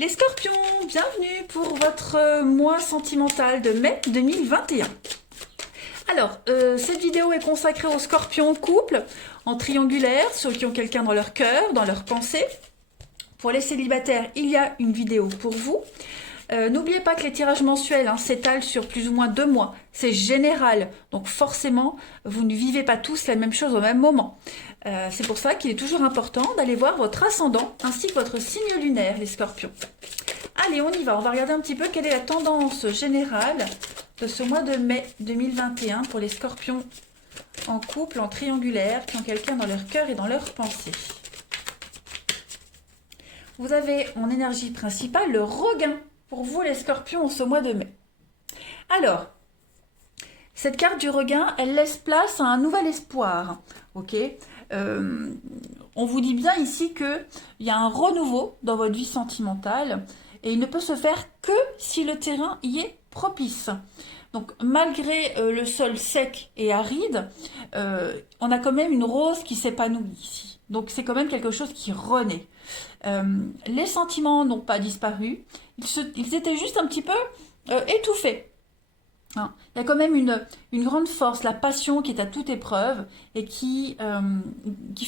Les scorpions, bienvenue pour votre mois sentimental de mai 2021. Alors, cette vidéo est consacrée aux scorpions couple, en triangulaire, ceux qui ont quelqu'un dans leur cœur, dans leur pensée. Pour les célibataires, il y a une vidéo pour vous. N'oubliez pas que les tirages mensuels s'étalent sur plus ou moins 2 mois. C'est général, donc forcément, vous ne vivez pas tous la même chose au même moment. C'est pour ça qu'il est toujours important d'aller voir votre ascendant ainsi que votre signe lunaire, les scorpions. Allez, on y va. On va regarder un petit peu quelle est la tendance générale de ce mois de mai 2021 pour les scorpions en couple, en triangulaire, qui ont quelqu'un dans leur cœur et dans leur pensée. Vous avez en énergie principale le regain pour vous les scorpions en ce mois de mai. Alors, cette carte du regain, elle laisse place à un nouvel espoir. Ok, on vous dit bien ici qu'il y a un renouveau dans votre vie sentimentale et il ne peut se faire que si le terrain y est propice. Donc malgré le sol sec et aride, on a quand même une rose qui s'épanouit ici. Donc c'est quand même quelque chose qui renaît. Les sentiments n'ont pas disparu, ils étaient juste un petit peu étouffés. Il y a quand même une grande force, la passion qui est à toute épreuve et qui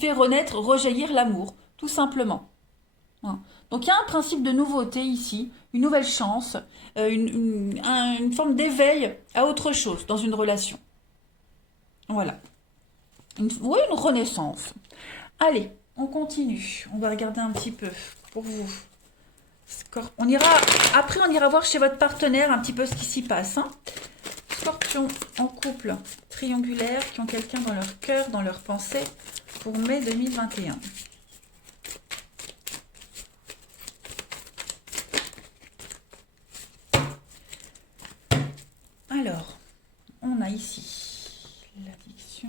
fait renaître, rejaillir l'amour, tout simplement. Donc il y a un principe de nouveauté ici, une nouvelle chance, une forme d'éveil à autre chose dans une relation. Voilà. Une renaissance. Allez, on continue. On va regarder un petit peu pour vous. Après, on ira voir chez votre partenaire un petit peu ce qui s'y passe. Scorpions en couple triangulaire qui ont quelqu'un dans leur cœur, dans leur pensée pour mai 2021. Alors, on a ici l'addiction,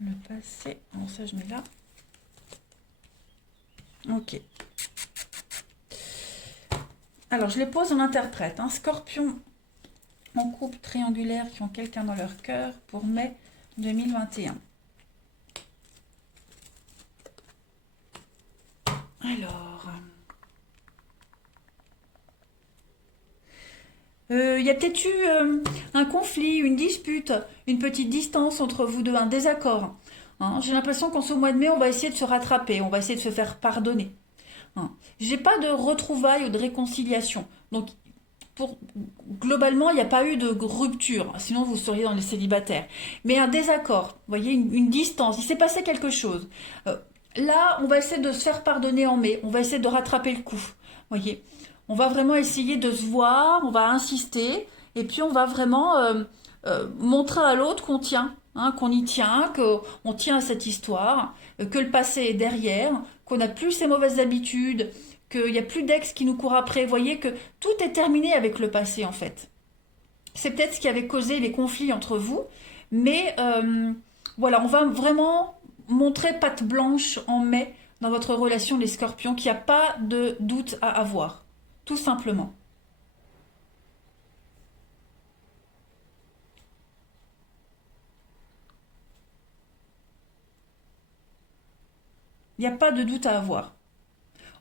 le passé. Bon, ça, je mets là. Ok. Alors, je les pose en interprète. Scorpion en couple triangulaire qui ont quelqu'un dans leur cœur pour mai 2021. Alors, il y a peut-être eu un conflit, une dispute, une petite distance entre vous deux, un désaccord. J'ai l'impression qu'en ce mois de mai, on va essayer de se rattraper, on va essayer de se faire pardonner. J'ai pas de retrouvailles ou de réconciliation. Donc, globalement, il n'y a pas eu de rupture. Sinon, vous seriez dans les célibataires. Mais un désaccord, vous voyez, une distance. Il s'est passé quelque chose. Là, on va essayer de se faire pardonner en mai. On va essayer de rattraper le coup. Vous voyez, on va vraiment essayer de se voir. On va insister. Et puis, on va vraiment montrer à l'autre qu'on tient. Qu'on y tient, qu'on tient à cette histoire, que le passé est derrière, qu'on n'a plus ces mauvaises habitudes, qu'il n'y a plus d'ex qui nous courent après. Vous voyez que tout est terminé avec le passé en fait. C'est peut-être ce qui avait causé les conflits entre vous, mais voilà, on va vraiment montrer patte blanche en mai dans votre relation les scorpions, qu'il n'y a pas de doute à avoir, tout simplement. Il n'y a pas de doute à avoir.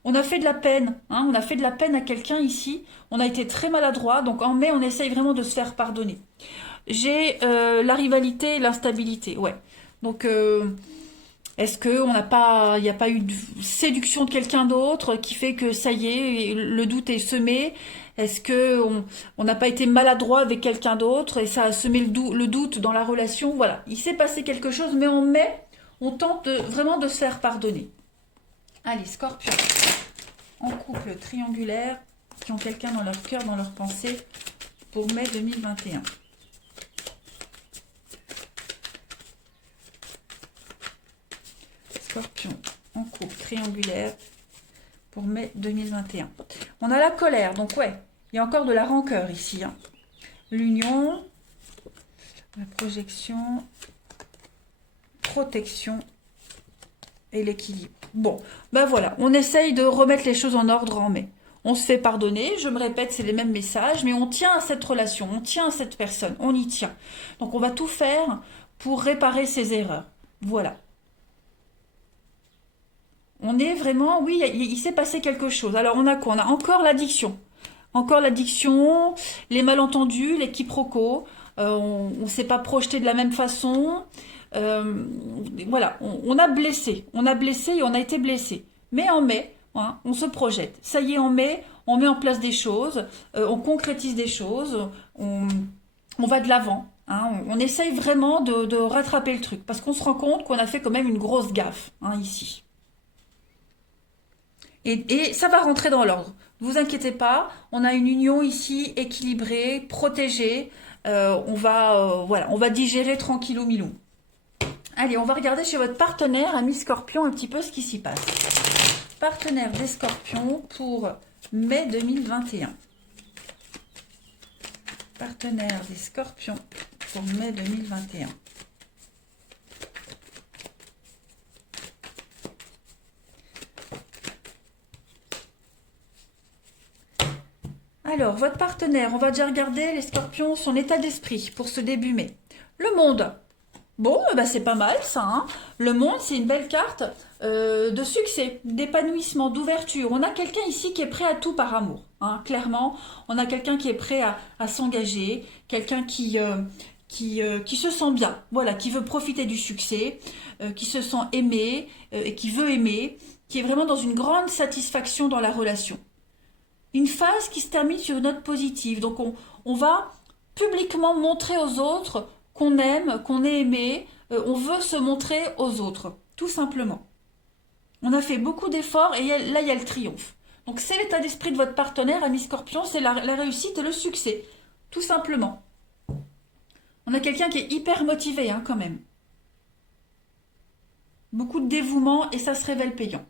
On a fait de la peine, on a fait de la peine à quelqu'un ici, on a été très maladroit, donc en mai on essaye vraiment de se faire pardonner. J'ai la rivalité et l'instabilité, ouais. Donc est-ce que il n'y a pas eu de séduction de quelqu'un d'autre qui fait que ça y est, le doute est semé? Est-ce que on n'a pas été maladroit avec quelqu'un d'autre et ça a semé le doute dans la relation? Voilà, il s'est passé quelque chose, mais en mai, on tente vraiment de se faire pardonner. Allez, scorpion, en couple triangulaire, qui ont quelqu'un dans leur cœur, dans leur pensée, pour mai 2021. Scorpion, en couple triangulaire, pour mai 2021. On a la colère, donc ouais, il y a encore de la rancœur ici. L'union, la projection, protection et l'équilibre. Bon, ben voilà, on essaye de remettre les choses en ordre en mai. On se fait pardonner, je me répète, c'est les mêmes messages, mais on tient à cette relation, on tient à cette personne, on y tient. Donc on va tout faire pour réparer ces erreurs. Voilà. On est vraiment, oui, il s'est passé quelque chose. Alors on a quoi? On a encore l'addiction. Encore l'addiction, les malentendus, les quiproquos. On ne s'est pas projeté de la même façon. Euh, voilà, on a blessé. On a blessé et on a été blessé. Mais en mai, hein, on se projette. Ça y est, en mai, on met en place des choses, on concrétise des choses, on va de l'avant. Hein, on essaye vraiment de rattraper le truc. Parce qu'on se rend compte qu'on a fait quand même une grosse gaffe hein, ici. Et ça va rentrer dans l'ordre. Ne vous inquiétez pas, on a une union ici équilibrée, protégée. Voilà, on va digérer tranquillou milou. Allez, on va regarder chez votre partenaire, ami Scorpion, un petit peu ce qui s'y passe. Partenaire des Scorpions pour mai 2021. Partenaire des Scorpions pour mai 2021. Alors, votre partenaire, on va déjà regarder les Scorpions, son état d'esprit pour ce début mai. Le monde. Bon, bah c'est pas mal ça. Hein. Le monde, c'est une belle carte de succès, d'épanouissement, d'ouverture. On a quelqu'un ici qui est prêt à tout par amour. Hein, clairement, on a quelqu'un qui est prêt à s'engager, quelqu'un qui se sent bien, voilà, qui veut profiter du succès, qui se sent aimé et qui veut aimer, qui est vraiment dans une grande satisfaction dans la relation. Une phase qui se termine sur une note positive. Donc on va publiquement montrer aux autres qu'on aime, qu'on est aimé, on veut se montrer aux autres, tout simplement. On a fait beaucoup d'efforts et là il y a le triomphe. Donc c'est l'état d'esprit de votre partenaire, ami Scorpion, c'est la réussite et le succès, tout simplement. On a quelqu'un qui est hyper motivé hein, quand même. Beaucoup de dévouement et ça se révèle payant.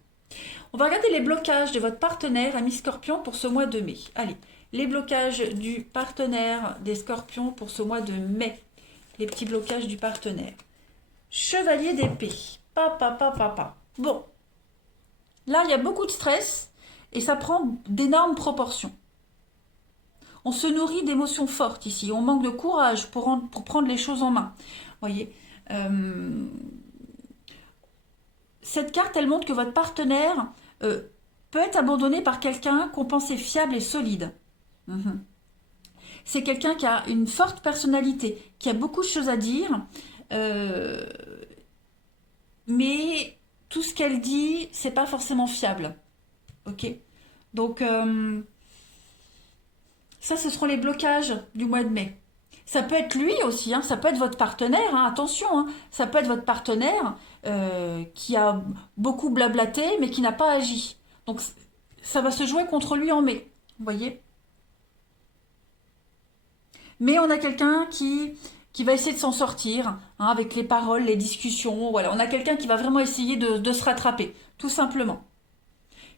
On va regarder les blocages de votre partenaire, ami Scorpion, pour ce mois de mai. Allez, les blocages du partenaire des Scorpions pour ce mois de mai. Les petits blocages du partenaire. Chevalier d'épée. Papa. Bon. Là, il y a beaucoup de stress et ça prend d'énormes proportions. On se nourrit d'émotions fortes ici. On manque de courage pour prendre les choses en main. Voyez. Cette carte, elle montre que votre partenaire peut être abandonné par quelqu'un qu'on pensait fiable et solide. C'est quelqu'un qui a une forte personnalité, qui a beaucoup de choses à dire, mais tout ce qu'elle dit, c'est pas forcément fiable. Ok. Donc, ça, ce seront les blocages du mois de mai. Ça peut être lui aussi, hein, ça peut être votre partenaire, hein, attention, hein, ça peut être votre partenaire qui a beaucoup blablaté mais qui n'a pas agi. Donc ça va se jouer contre lui en mai, vous voyez. Mais on a quelqu'un qui va essayer de s'en sortir hein, avec les paroles, les discussions, voilà. On a quelqu'un qui va vraiment essayer de se rattraper, tout simplement.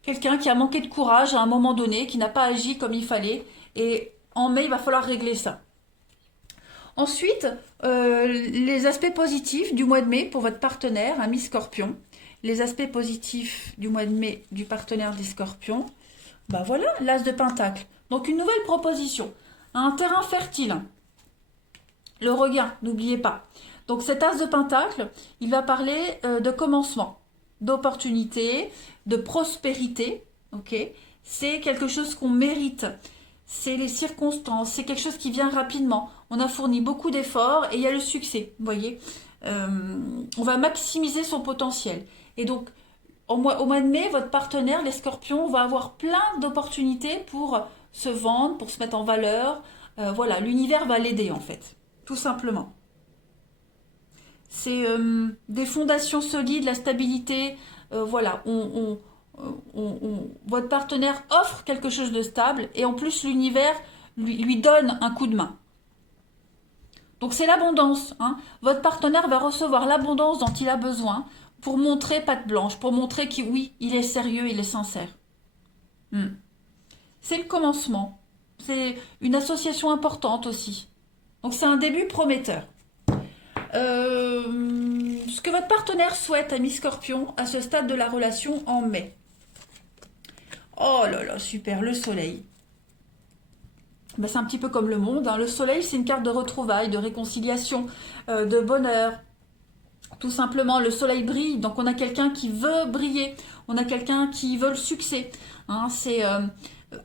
Quelqu'un qui a manqué de courage à un moment donné, qui n'a pas agi comme il fallait et en mai, il va falloir régler ça. Ensuite, les aspects positifs du mois de mai pour votre partenaire, ami Scorpion. Les aspects positifs du mois de mai du partenaire des Scorpions. Bah voilà, l'as de Pentacle. Donc une nouvelle proposition. Un terrain fertile. Le regain, n'oubliez pas. Donc cet as de Pentacle, il va parler de commencement, d'opportunité, de prospérité. Ok, c'est quelque chose qu'on mérite. C'est les circonstances, c'est quelque chose qui vient rapidement. On a fourni beaucoup d'efforts et il y a le succès, vous voyez. On va maximiser son potentiel. Et donc, au mois de mai, votre partenaire, les Scorpions, va avoir plein d'opportunités pour se vendre, pour se mettre en valeur. Voilà, l'univers va l'aider en fait, tout simplement. C'est des fondations solides, la stabilité. Voilà, votre partenaire offre quelque chose de stable et en plus l'univers lui donne un coup de main. Donc c'est l'abondance. Hein. Votre partenaire va recevoir l'abondance dont il a besoin pour montrer patte blanche, pour montrer qu'il oui, il est sérieux, il est sincère. C'est le commencement. C'est une association importante aussi. Donc c'est un début prometteur. Ce que votre partenaire souhaite, ami Scorpion, à ce stade de la relation en mai. Oh là là, super, le soleil. Ben, c'est un petit peu comme le monde. Hein. Le soleil, c'est une carte de retrouvailles, de réconciliation, de bonheur. Tout simplement, le soleil brille, donc on a quelqu'un qui veut briller, on a quelqu'un qui veut le succès. Hein, c'est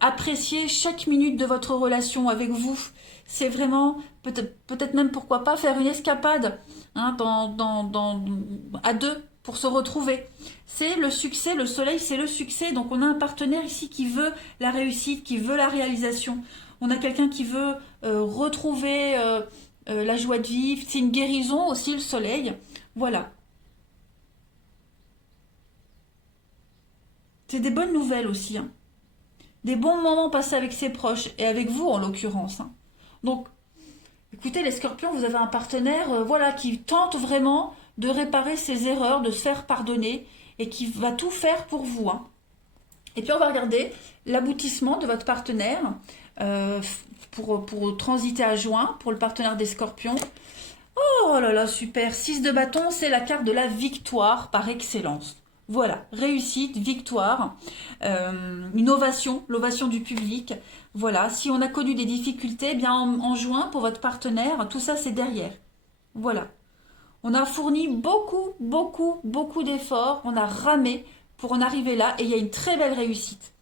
apprécier chaque minute de votre relation avec vous. C'est vraiment, peut-être même pourquoi pas, faire une escapade hein, à deux pour se retrouver. C'est le succès, le soleil c'est le succès, donc on a un partenaire ici qui veut la réussite, qui veut la réalisation. On a quelqu'un qui veut retrouver la joie de vivre, c'est une guérison aussi le soleil. Voilà. C'est des bonnes nouvelles aussi. Hein. Des bons moments passés avec ses proches et avec vous en l'occurrence. Hein. Donc, écoutez les scorpions, vous avez un partenaire voilà, qui tente vraiment de réparer ses erreurs, de se faire pardonner et qui va tout faire pour vous. Hein. Et puis on va regarder l'aboutissement de votre partenaire pour transiter à juin, pour le partenaire des scorpions. Oh là là, super. 6 de bâton, c'est la carte de la victoire par excellence. Voilà, réussite, victoire, une ovation, l'ovation du public. Voilà, si on a connu des difficultés, eh bien en juin, pour votre partenaire, tout ça c'est derrière. Voilà. On a fourni beaucoup d'efforts, on a ramé pour en arriver là et il y a une très belle réussite.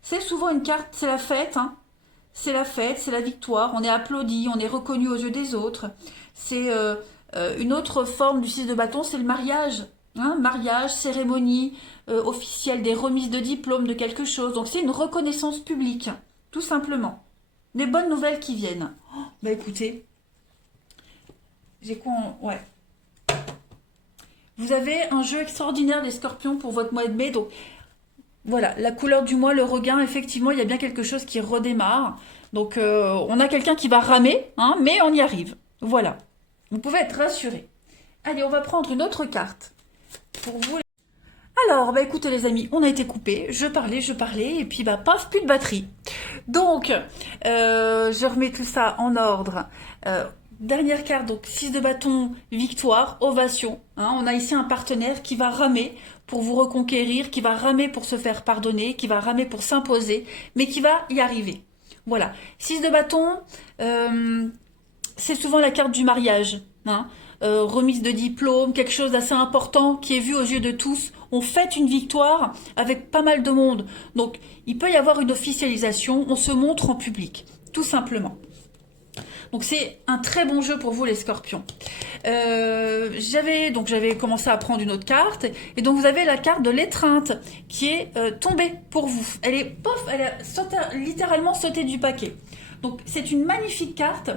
C'est souvent une carte, c'est la fête, hein. C'est la fête, c'est la victoire, on est applaudi, on est reconnu aux yeux des autres. C'est une autre forme du 6 de bâton, c'est le mariage. Hein, mariage, cérémonie officielle, des remises de diplôme de quelque chose. Donc c'est une reconnaissance publique, tout simplement. Des bonnes nouvelles qui viennent. Oh, bah écoutez, j'ai quoi ouais. Vous avez un jeu extraordinaire des scorpions pour votre mois de mai. Donc voilà, la couleur du mois, le regain, effectivement, il y a bien quelque chose qui redémarre. Donc on a quelqu'un qui va ramer, hein, mais on y arrive. Voilà. Vous pouvez être rassurés. Allez, on va prendre une autre carte. Pour vous. Alors, bah écoutez les amis, on a été coupé, je parlais, et puis bah paf, plus de batterie. Donc, je remets tout ça en ordre. Dernière carte, donc 6 de bâton, victoire, ovation. Hein, on a ici un partenaire qui va ramer pour vous reconquérir, qui va ramer pour se faire pardonner, qui va ramer pour s'imposer, mais qui va y arriver. Voilà. 6 de bâton, c'est souvent la carte du mariage. Hein. Remise de diplôme, quelque chose d'assez important qui est vu aux yeux de tous. On fête une victoire avec pas mal de monde. Donc, il peut y avoir une officialisation, on se montre en public, tout simplement. Donc, c'est un très bon jeu pour vous, les scorpions. J'avais commencé à prendre une autre carte. Et donc, vous avez la carte de l'étreinte qui est tombée pour vous. Elle a littéralement sauté du paquet. Donc, c'est une magnifique carte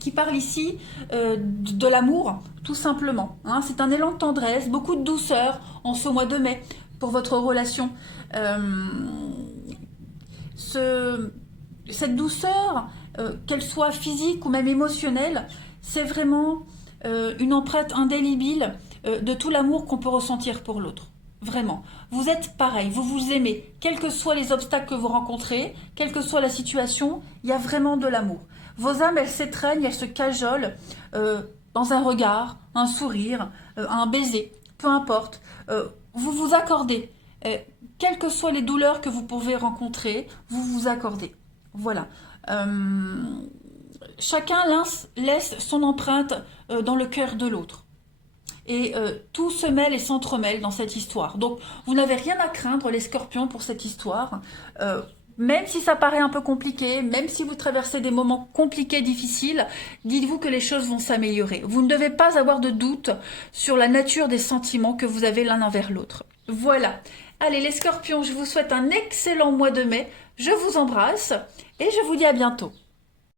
qui parle ici de l'amour, tout simplement. Hein. C'est un élan de tendresse, beaucoup de douceur en ce mois de mai pour votre relation. Cette douceur, qu'elle soit physique ou même émotionnelle, c'est vraiment une empreinte indélébile de tout l'amour qu'on peut ressentir pour l'autre. Vraiment. Vous êtes pareil, vous vous aimez. Quels que soient les obstacles que vous rencontrez, quelle que soit la situation, il y a vraiment de l'amour. Vos âmes, elles s'étreignent, elles se cajolent dans un regard, un sourire, un baiser, peu importe. Vous vous accordez. Quelles que soient les douleurs que vous pouvez rencontrer, vous vous accordez. Voilà. Chacun laisse son empreinte dans le cœur de l'autre. Et tout se mêle et s'entremêle dans cette histoire. Donc, vous n'avez rien à craindre, les scorpions, pour cette histoire. Même si ça paraît un peu compliqué, même si vous traversez des moments compliqués, difficiles, dites-vous que les choses vont s'améliorer. Vous ne devez pas avoir de doute sur la nature des sentiments que vous avez l'un envers l'autre. Voilà. Allez, les scorpions, je vous souhaite un excellent mois de mai. Je vous embrasse et je vous dis à bientôt.